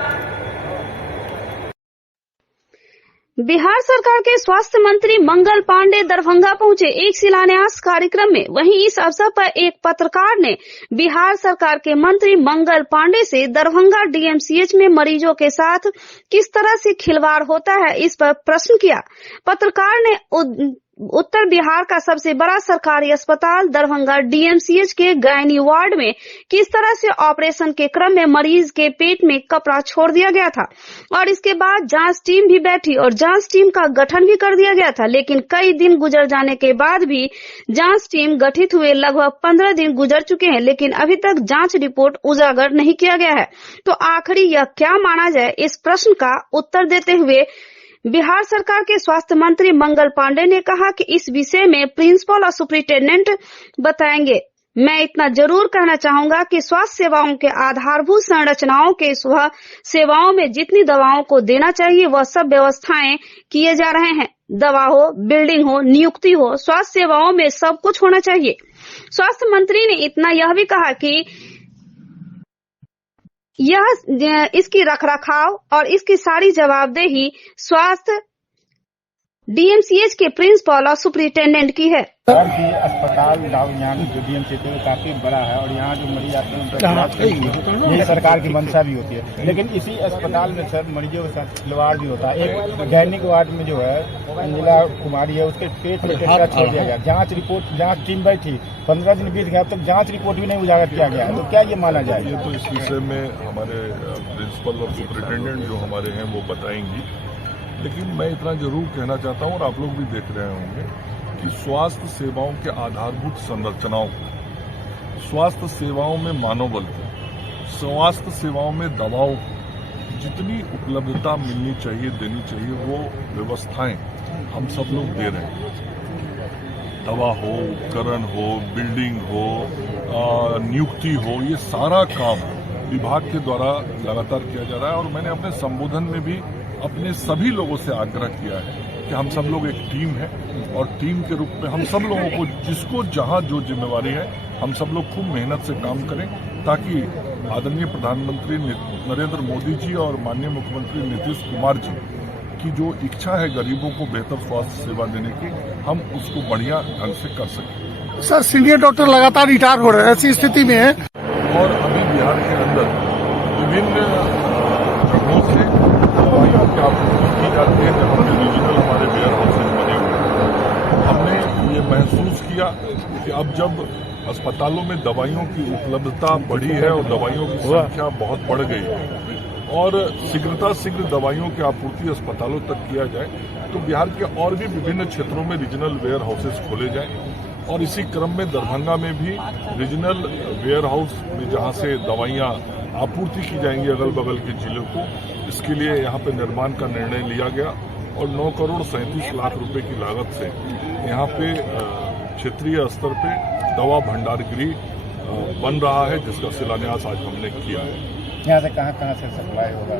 बिहार सरकार के स्वास्थ्य मंत्री मंगल पांडे दरभंगा पहुंचे एक शिलान्यास कार्यक्रम में। वहीं इस अवसर पर एक पत्रकार ने बिहार सरकार के मंत्री मंगल पांडे से दरभंगा डीएमसीएच में मरीजों के साथ किस तरह से खिलवाड़ होता है, इस पर प्रश्न किया। पत्रकार ने उत्तर बिहार का सबसे बड़ा सरकारी अस्पताल दरभंगा डीएमसीएच के गायनी वार्ड में किस तरह से ऑपरेशन के क्रम में मरीज के पेट में कपड़ा छोड़ दिया गया था और इसके बाद जांच टीम भी बैठी और जांच टीम का गठन भी कर दिया गया था, लेकिन कई दिन गुजर जाने के बाद भी जांच टीम गठित हुए लगभग 15 दिन गुजर चुके हैं, लेकिन अभी तक जांच रिपोर्ट उजागर नहीं किया गया है। तो आखिर यह क्या माना जाए, इस प्रश्न का उत्तर देते हुए बिहार सरकार के स्वास्थ्य मंत्री मंगल पांडे ने कहा कि इस विषय में प्रिंसिपल और सुपरिटेंडेंट बताएंगे। मैं इतना जरूर कहना चाहूंगा कि स्वास्थ्य सेवाओं के आधारभूत संरचनाओं के सेवाओं में जितनी दवाओं को देना चाहिए वह सब व्यवस्थाएं किए जा रहे हैं। दवा हो, बिल्डिंग हो, नियुक्ति हो, स्वास्थ्य सेवाओं में सब कुछ होना चाहिए। स्वास्थ्य मंत्री ने इतना यह भी कहा कि इसकी रखरखाव और इसकी सारी जवाबदेही स्वास्थ्य डीएमसीएच के प्रिंसिपल और सुपरिटेंडेंट की है। सर की अस्पताल यहाँ जो डीएमसीएच है काफी बड़ा है और यहाँ जो मरीज आते हैं ये सरकार की मंशा भी होती है, लेकिन इसी अस्पताल में सर मरीजों के साथ खिलवाड़ भी होता है। एक गैनिक वार्ड में जो है अंजिला कुमारी है, उसके पेट में टेस्टा छोड़ दिया गया। जांच टीम बैठी, 15 दिन बीत गया, अब तक जांच रिपोर्ट भी नहीं उजागर किया गया। तो क्या ये माना जाए? ये तो इस विषय में हमारे प्रिंसिपल और सुपरिटेंडेंट जो हमारे हैं वो बताएंगी, लेकिन मैं इतना जरूर कहना चाहता हूँ और आप लोग भी देख रहे होंगे कि स्वास्थ्य सेवाओं के आधारभूत संरचनाओं को, स्वास्थ्य सेवाओं में मानव बल को, स्वास्थ्य सेवाओं में दवाओं को जितनी उपलब्धता मिलनी चाहिए, देनी चाहिए, वो व्यवस्थाएं हम सब लोग दे रहे हैं। दवा हो, उपकरण हो, बिल्डिंग हो, नियुक्ति हो, ये सारा काम विभाग के द्वारा लगातार किया जा रहा है। और मैंने अपने संबोधन में भी अपने सभी लोगों से आग्रह किया है कि हम सब लोग एक टीम है और टीम के रूप में हम सब लोगों को जिसको जहां जो जिम्मेवारी है हम सब लोग खूब मेहनत से काम करें, ताकि आदरणीय प्रधानमंत्री नरेंद्र मोदी जी और माननीय मुख्यमंत्री नीतीश कुमार जी की जो इच्छा है गरीबों को बेहतर स्वास्थ्य सेवा देने की, हम उसको बढ़िया ढंग से कर सकें। सर, सीनियर डॉक्टर लगातार रिटायर हो रहे हैं, ऐसी स्थिति में है और अभी बिहार के अंदर विभिन्न जगहों से दवाइयों की आपूर्ति की जाती है। जहाँ पे रीजनल हमारे वेयर हाउसेज बने हुए हैं, हमने ये महसूस किया कि अब जब अस्पतालों में दवाइयों की उपलब्धता बढ़ी है और दवाइयों की संख्या बहुत बढ़ गई है और शीघ्र दवाइयों की आपूर्ति अस्पतालों तक किया जाए, तो बिहार के और भी विभिन्न क्षेत्रों में रीजनल वेयर हाउसेज खोले जाएं। और इसी क्रम में दरभंगा में भी रीजनल वेयर हाउस में जहां से दवाइयां आपूर्ति की जाएंगी अगल बगल के जिलों को, इसके लिए यहाँ पे निर्माण का निर्णय लिया गया और 9 करोड़ 37 लाख रुपए की लागत से यहाँ पे क्षेत्रीय स्तर पे दवा भंडार गृह बन रहा है, जिसका शिलान्यास आज हमने किया है। यहाँ से कहाँ से सप्लाई होगा?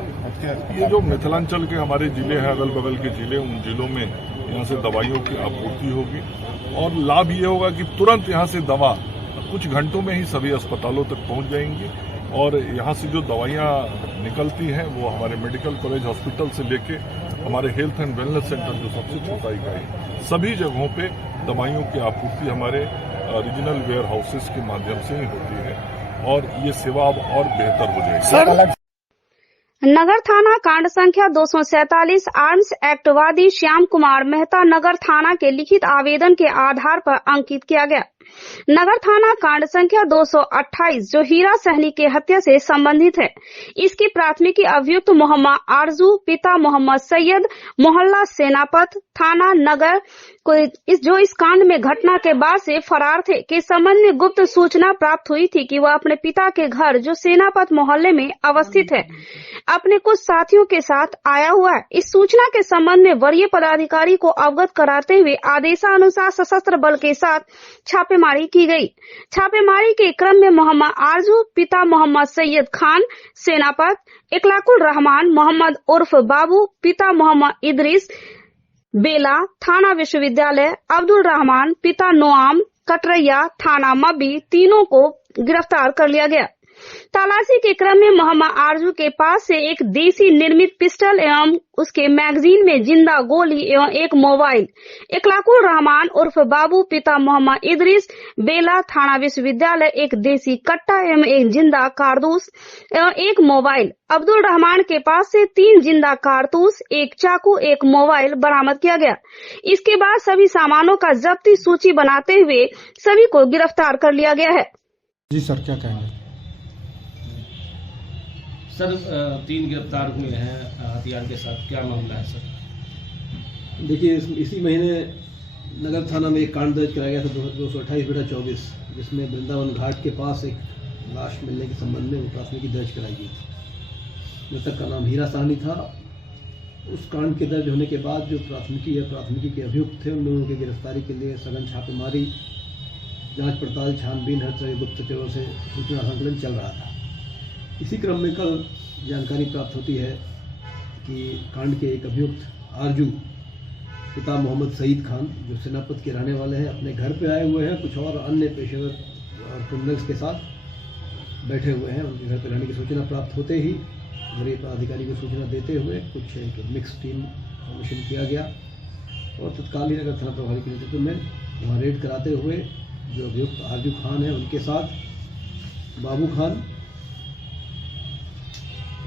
ये जो मिथिलांचल के हमारे जिले हैं, अगल बगल के जिले, उन जिलों में यहाँ से दवाइयों की आपूर्ति होगी और लाभ ये होगा कि तुरंत यहाँ से दवा कुछ घंटों में ही सभी अस्पतालों तक पहुँच जाएंगी और यहाँ से जो दवाइयाँ निकलती हैं वो हमारे मेडिकल कॉलेज हॉस्पिटल से लेके हमारे हेल्थ एंड वेलनेस सेंटर जो सबसे छोटा इकाई, सभी जगहों पे दवाइयों की आपूर्ति हमारे रीजनल वेयर हाउसेस के माध्यम से ही होती है। और ये सेवा अब और बेहतर हो जाएगी। सर नगर थाना कांड संख्या 247 आर्म्स एक्ट वादी श्याम कुमार मेहता नगर थाना के लिखित आवेदन के आधार पर अंकित किया गया। नगर थाना कांड संख्या 228 जो हीरा सहनी के हत्या से संबंधित है, इसकी प्राथमिकी अभियुक्त मोहम्मद आरजू पिता मोहम्मद सैयद मोहल्ला सेनापत थाना नगर को जो इस कांड में घटना के बाद से फरार थे के संबंध में गुप्त सूचना प्राप्त हुई थी कि वह अपने पिता के घर जो सेनापत मोहल्ले में अवस्थित है अपने कुछ साथियों के साथ आया हुआ है। इस सूचना के संबंध में वरीय पदाधिकारी को अवगत कराते हुए आदेशानुसार सशस्त्र बल के साथ छापेमारी की गई। छापेमारी के क्रम में मोहम्मद आरजू पिता मोहम्मद सैयद खान सेनापत इकलाकुल रहमान मोहम्मद उर्फ बाबू पिता मोहम्मद इदरीस बेला थाना विश्वविद्यालय अब्दुल रहमान पिता नोआम कटरैया थाना मब्बी तीनों को गिरफ्तार कर लिया गया। तलाशी के क्रम में मोहम्मद आरजू के पास से एक देसी निर्मित पिस्टल एवं उसके मैगजीन में जिंदा गोली एवं एक मोबाइल, इकलाकुल रहमान उर्फ बाबू पिता मोहम्मद इदरीस बेला थाना विश्वविद्यालय एक देसी कट्टा एवं एक जिंदा कारतूस एवं एक मोबाइल, अब्दुल रहमान के पास से 3 जिंदा कारतूस, एक चाकू, एक मोबाइल बरामद किया गया। इसके बाद सभी सामानों का जब्ती सूची बनाते हुए सभी को गिरफ्तार कर लिया गया है। जी सर, क्या कहेंगे? सर 3 गिरफ्तार हुए हैं हथियार के साथ, क्या मामला है सर? देखिए, इसी महीने नगर थाना में एक कांड दर्ज कराया गया था 228/24, जिसमें वृंदावन घाट के पास एक लाश मिलने के संबंध में प्राथमिकी दर्ज कराई गई थी। मृतक का नाम हीरा सहनी था। उस कांड के दर्ज होने के बाद जो प्राथमिकी के अभियुक्त थे उन लोगों की गिरफ्तारी के लिए सघन छापेमारी, जांच पड़ताल, छानबीन, हर तरह गुप्तचरों से सूचना संकलन चल रहा था। इसी क्रम में कल जानकारी प्राप्त होती है कि कांड के एक अभियुक्त आरजू पिता मोहम्मद सईद खान जो सेनापत के रहने वाले हैं अपने घर पे आए हुए हैं, कुछ और अन्य पेशेवर और क्रिमिनल्स के साथ बैठे हुए हैं। उनके घर पे रहने की सूचना प्राप्त होते ही वरीय पदाधिकारी को सूचना देते हुए कुछ एक मिक्स टीम फॉर्मेशन किया गया और तत्काल ही नगर थाना प्रभारी के नेतृत्व में वहाँ रेड कराते हुए जो अभियुक्त आरजू खान है उनके साथ बाबू खान,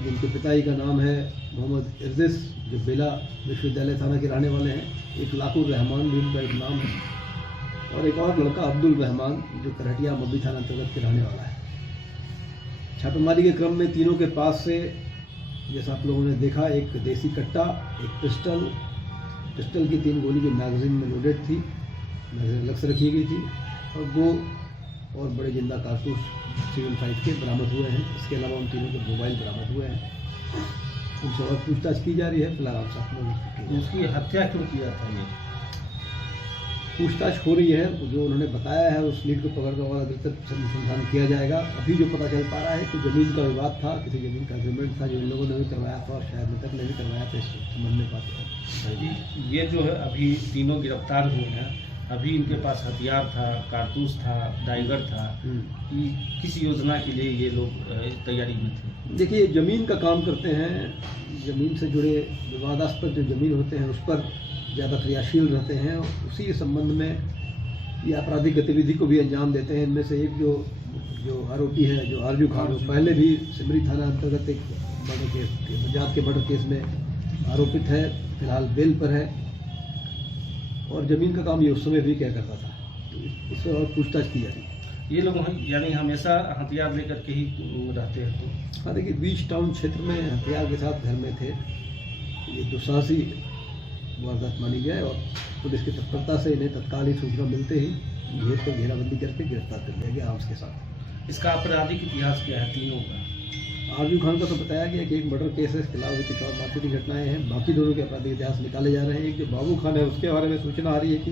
जिनके पिताजी का नाम है मोहम्मद इर्दिस जो बेला विश्वविद्यालय थाना के रहने वाले हैं, इकलाकुल रहमान भी उनका एक नाम है, और एक और लड़का अब्दुल रहमान जो करहटिया मब्बी थाना अंतर्गत के रहने वाला है। छापेमारी के क्रम में तीनों के पास से, जैसा आप लोगों ने देखा, एक देसी कट्टा, एक पिस्टल की 3 गोली की मैगजीन में लोडेड थी, मैगजीन अलग से रखी गई थी, और 2 और बड़े जिंदा कारतूस सिविल फाइट के बरामद हुए हैं। इसके अलावा उन तीनों के मोबाइल बरामद हुए हैं। उनसे और पूछताछ की जा रही है। फिलहाल आप साथ में उसकी हत्या क्यों किया था ये पूछताछ हो रही है। जो उन्होंने बताया है उस लीड को पकड़कर और अधिकतर अनुसंधान किया जाएगा। अभी जो पता चल पा रहा है कि जमीन का विवाद था, किसी जमीन का एग्रीमेंट था जो इन लोगों ने भी करवाया था और शायद मृतक ने भी करवाया था। इस संबंध में बात है। ये जो है अभी तीनों गिरफ्तार हुए हैं, अभी इनके पास हथियार था, कारतूस था, डाइगर था, किस योजना के लिए ये लोग तैयारी में थे? देखिए, जमीन का काम करते हैं, जमीन से जुड़े विवादास्पद जो जमीन होते हैं उस पर ज़्यादा क्रियाशील रहते हैं। उसी के संबंध में ये आपराधिक गतिविधि को भी अंजाम देते हैं। इनमें से एक जो आरोपी है, जो आरजू खान, पहले भी सिमरी थाना अंतर्गत एक मर्डर केस, पंजाब के मर्डर केस में आरोपित है, फिलहाल बेल पर है, और जमीन का काम ये उस समय भी क्या करता था, तो उससे और पूछताछ की जा रही है। ये लोग यानी हमेशा हथियार लेकर के ही रहते हैं? तो हाँ, देखिए, बीच टाउन क्षेत्र में हथियार के साथ घर में थे। ये दुस्साहसी वारदात मानी जाए और पुलिस की तत्परता से इन्हें तत्काल ही सूचना मिलते ही घेर पर घेराबंदी करके गिरफ्तार कर लिया गया आर्म्स के साथ। इसका आपराधिक इतिहास क्या है तीनों का? आरजू खान का तो बताया गया कि एक मर्डर केस है, इसके अलावा भी कुछ और मारपीट घटनाएं हैं। बाकी दोनों के आपराधिक इतिहास निकाले जा रहे हैं। एक जो बाबू खान है उसके बारे में सूचना आ रही है कि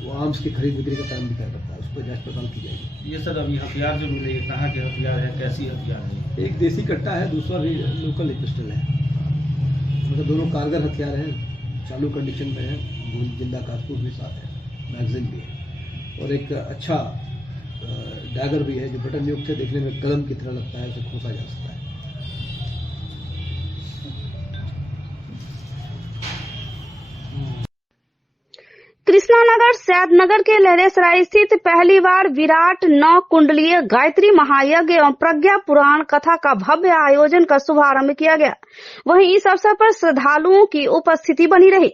वो आर्म्स की खरीद बिक्री का काम भी क्या करता है, उस पर जांच पड़ताल की जाएगी। ये सर अभी हथियार जो मिले कहाँ के हथियार है, कैसी हथियार है? एक देसी कट्टा है, दूसरा भी लोकल एक पिस्टल है। मतलब दोनों कारगर हथियार हैं, चालू कंडीशन में है, जिंदा कारतूस भी साथ है, मैगजीन भी है, और एक अच्छा डैगर भी है जो बटन युक्त है, देखने में कलम की तरह लगता है, उसे खोसा जा सकता है। कृष्णा कृष्णानगर सैदनगर के लहरेसराय स्थित पहली बार विराट 9 कुंडलीय गायत्री महायज्ञ एवं प्रज्ञा पुराण कथा का भव्य आयोजन का शुभारंभ किया गया। वहीं इस अवसर पर श्रद्धालुओं की उपस्थिति बनी रही।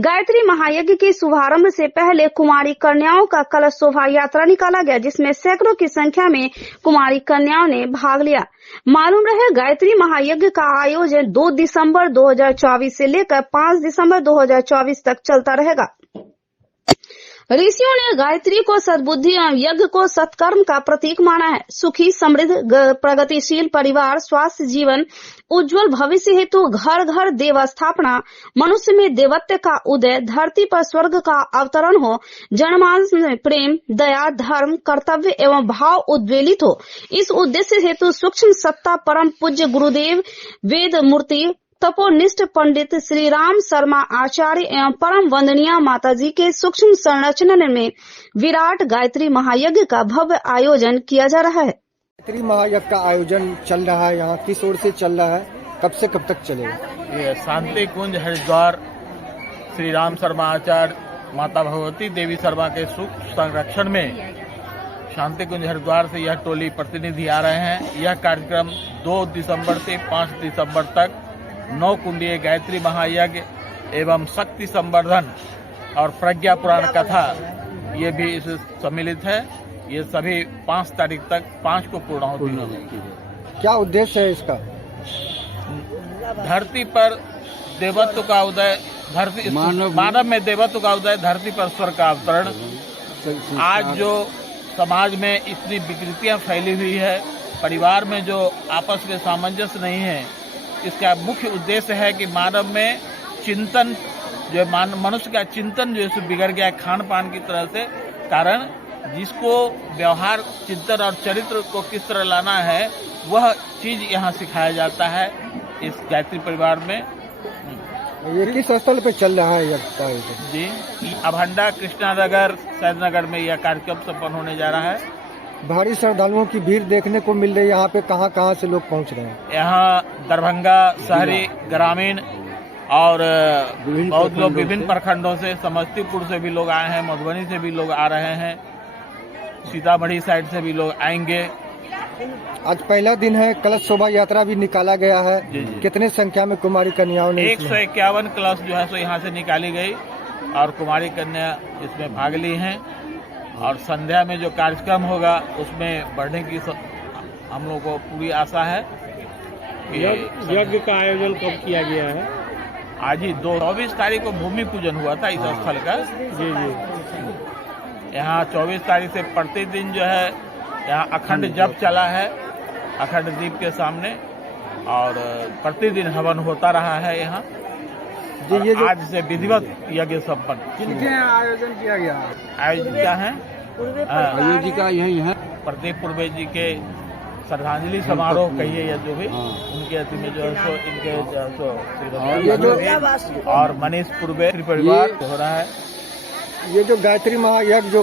गायत्री महायज्ञ के शुभारंभ से पहले कुमारी कन्याओं का कलश शोभा यात्रा निकाला गया, जिसमें सैकड़ों की संख्या में कुमारी कन्याओं ने भाग लिया। मालूम रहे, गायत्री महायज्ञ का आयोजन 2 दिसंबर 2024 से लेकर 5 दिसंबर 2024 तक चलता रहेगा। ऋषियों ने गायत्री को सद्बुद्धि एवं यज्ञ को सत्कर्म का प्रतीक माना है। सुखी, समृद्ध, प्रगतिशील परिवार, स्वास्थ्य जीवन, उज्जवल भविष्य हेतु घर घर देव स्थापना, मनुष्य में देवत्व का उदय, धरती पर स्वर्ग का अवतरण हो, जनमानस में प्रेम, दया, धर्म, कर्तव्य एवं भाव उद्वेलित हो। इस उद्देश्य हेतु सूक्ष्म सत्ता परम पूज्य गुरुदेव वेद मूर्ति तपोनिष्ठ पंडित श्री राम शर्मा आचार्य एवं परम वंदनीय माताजी के सूक्ष्म संरचना में विराट गायत्री महायज्ञ का भव्य आयोजन किया जा रहा है। गायत्री महायज्ञ का आयोजन चल रहा है, यहाँ किस ओर से चल रहा है, कब से कब तक चलेगा? ये शांति कुंज हरिद्वार श्री राम शर्मा आचार्य माता भगवती देवी शर्मा के सुख संरक्षण में शांति कुंज हरिद्वार से यह टोली प्रतिनिधि आ रहे हैं। यह कार्यक्रम 2 दिसंबर से 5 दिसंबर तक 9 कुंडीय गायत्री महायज्ञ एवं शक्ति संवर्धन और प्रज्ञा पुराण कथा ये भी इस सम्मिलित है। ये सभी 5 तारीख तक 5 को पूर्णाहुति होगी। क्या उद्देश्य है इसका? धरती पर देवत्व का उदय, धरती मानव में देवत्व का उदय, धरती पर स्वर्ग का अवतरण। आज जो समाज में इतनी विकृतियां फैली हुई है, परिवार में जो आपस में सामंजस्य नहीं है, इसका मुख्य उद्देश्य है कि मानव में चिंतन जो मनुष्य का चिंतन जो है बिगड़ गया है खान पान की तरह से कारण, जिसको व्यवहार, चिंतन और चरित्र को किस तरह लाना है वह चीज यहाँ सिखाया जाता है इस गायत्री परिवार में। ये किस स्थल पे चल रहा है जी? अभंडा कृष्णानगर सैदनगर में यह कार्यक्रम संपन्न होने जा रहा है। भारी श्रद्धालुओं की भीड़ देखने को मिल रही है। यहाँ पे कहाँ से लोग पहुँच रहे हैं? यहाँ दरभंगा शहरी, ग्रामीण और बहुत लोग विभिन्न प्रखंडों से, समस्तीपुर से भी लोग आए हैं, मधुबनी से भी लोग आ रहे हैं, सीतामढ़ी साइड से भी लोग आएंगे। आज पहला दिन है, कलश शोभा यात्रा भी निकाला गया है। जी जी। कितने संख्या में कुमारी कन्याओं ने? 151 कलश जो है सो यहाँ से निकाली गई और कुमारी कन्या इसमें भाग ली हैं। और संध्या में जो कार्यक्रम होगा उसमें बढ़ने की हम लोग को पूरी आशा है। यज्ञ का आयोजन कब किया गया है? आज ही 24 तारीख को भूमि पूजन हुआ था इस स्थल का। जी जी। यहाँ 24 तारीख से प्रतिदिन जो है यहाँ अखंड जप चला है, अखंड दीप के सामने, और प्रतिदिन हवन होता रहा है यहाँ। ये आज से विधिवत यज्ञ संपन्न। किनके आयोजन किया गया? आयोजिका है आयोजिका यही है प्रदीप पूर्वे जी के श्रद्धांजलि समारोह कहिए या जो भी उनके अति में जो है सो इनके जो और मनीष पूर्वे परिवार हो रहा है। ये जो गायत्री महायज्ञ जो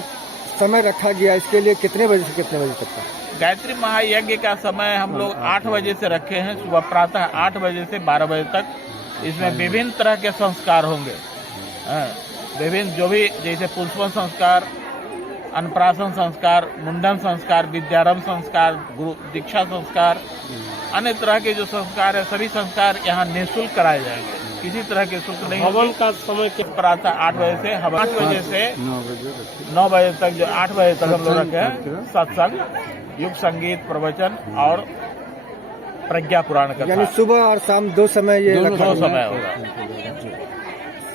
समय रखा गया, इसके लिए कितने बजे से कितने बजे तक का? गायत्री महायज्ञ का समय हम लोग 8 बजे से रखे हैं, सुबह प्रातः 8 बजे से 12 बजे तक। इसमें विभिन्न तरह के संस्कार होंगे, विभिन्न जो भी, जैसे पुष्पन संस्कार, अन्नप्राशन संस्कार, मुंडन संस्कार, विद्यारंभ संस्कार, गुरु दीक्षा संस्कार, अन्य तरह के जो संस्कार है सभी संस्कार यहाँ निःशुल्क कराए जाएंगे, किसी तरह के शुल्क नहीं। हवन का समय प्रातः 8 बजे से 8 बजे से 9 बजे तक, जो 8 बजे तक हम लोग रखे हैं सत्संग, युग संगीत, प्रवचन और प्रज्ञा पुराण का। यानी सुबह और शाम 2 समय ये दो समय होगा।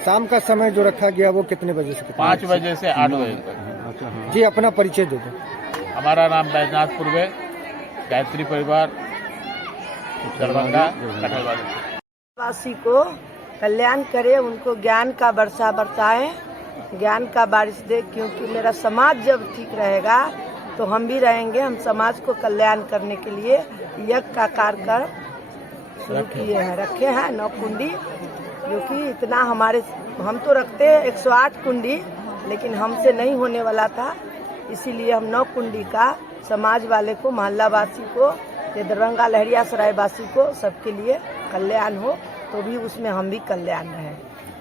शाम का समय जो रखा गया वो कितने बजे से? 5 बजे से 8 बजे तक। जी, अपना परिचय दे दो। हमारा नाम बैजनाथ पूर्वे, गायत्री परिवार, दरभंगा, वासी को कल्याण करे, उनको ज्ञान का वर्षा बरसाए, ज्ञान का बारिश दे, क्योंकि मेरा समाज जब ठीक रहेगा तो हम भी रहेंगे। हम समाज को कल्याण करने के लिए यज्ञ का कार्यक्रम शुरू किए हैं, रखे हैं 9 कुंडी, जो कि इतना हम तो रखते हैं 108 कुंडी, लेकिन हमसे नहीं होने वाला था, इसीलिए हम 9 कुंडी का समाज वाले को, मोहल्ला वासी को, दरभंगा लहरिया सराय वासी को, सबके लिए कल्याण हो, तो भी उसमें हम भी कल्याण रहें।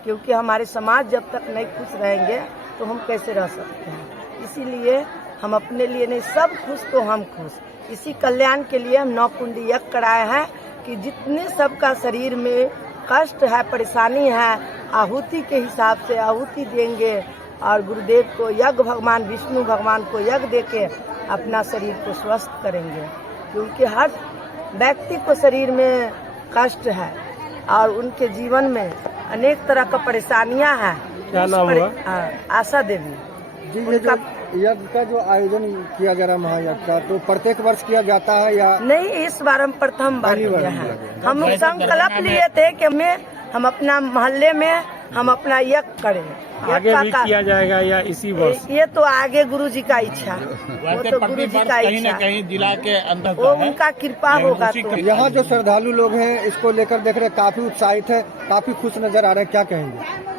क्योंकि हमारे समाज जब तक नहीं खुश रहेंगे तो हम कैसे रह सकते हैं। इसीलिए हम अपने लिए नहीं, सब खुश तो हम खुश। इसी कल्याण के लिए हम 9 कुंडी यज्ञ कराए हैं कि जितने सबका शरीर में कष्ट है, परेशानी है, आहुति के हिसाब से आहुति देंगे और गुरुदेव को यज्ञ, भगवान विष्णु भगवान को यज्ञ देके अपना शरीर को स्वस्थ करेंगे। क्योंकि हर व्यक्ति को शरीर में कष्ट है और उनके जीवन में अनेक तरह का परेशानियां हैं। क्या नाम हुआ? आशा देवी जी। ये जो यज्ञ का जो आयोजन किया जा रहा है महायज्ञ का, तो प्रत्येक वर्ष किया जाता है या नहीं? इस बार हम प्रथम बार किया है। हम संकल्प लिए थे कि हम अपना मोहल्ले में हम अपना यज्ञ करें। आगे भी किया जाएगा या इसी वर्ष? ये तो आगे गुरु जी का इच्छा, वो तो गुरु जी का कहीं न इच्छा, कहीं जिला के अंदर वो उनका कृपा होगा। तो यहाँ जो श्रद्धालु लोग हैं इसको लेकर देख रहे काफी उत्साहित है, काफी खुश नजर आ रहे हैं, क्या कहेंगे?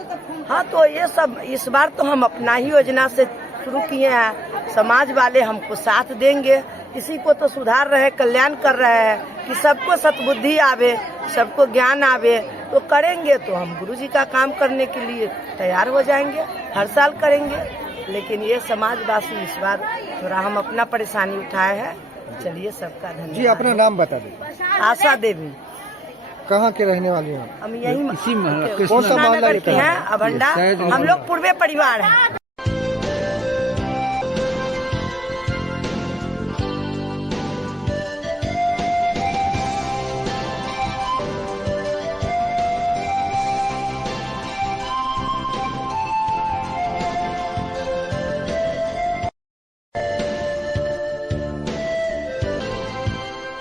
हाँ, तो ये सब इस बार तो हम अपना ही योजना से शुरू किए हैं। समाज वाले हमको साथ देंगे, किसी को तो सुधार रहे, कल्याण कर रहे हैं कि सबको सद्बुद्धि आवे, सबको ज्ञान आवे, तो करेंगे। तो हम गुरु जी का काम करने के लिए तैयार हो जाएंगे, हर साल करेंगे। लेकिन ये समाजवासी इस बार थोड़ा हम अपना परेशानी उठाए हैं। चलिए, सबका धन्यवाद जी। अपना नाम बता दें। आशा देवी। कहाँ के रहने वाली हैं? हम यही कौन सा मोहल्ला हैं, अभंडा। हम लोग पूर्वे परिवार हैं।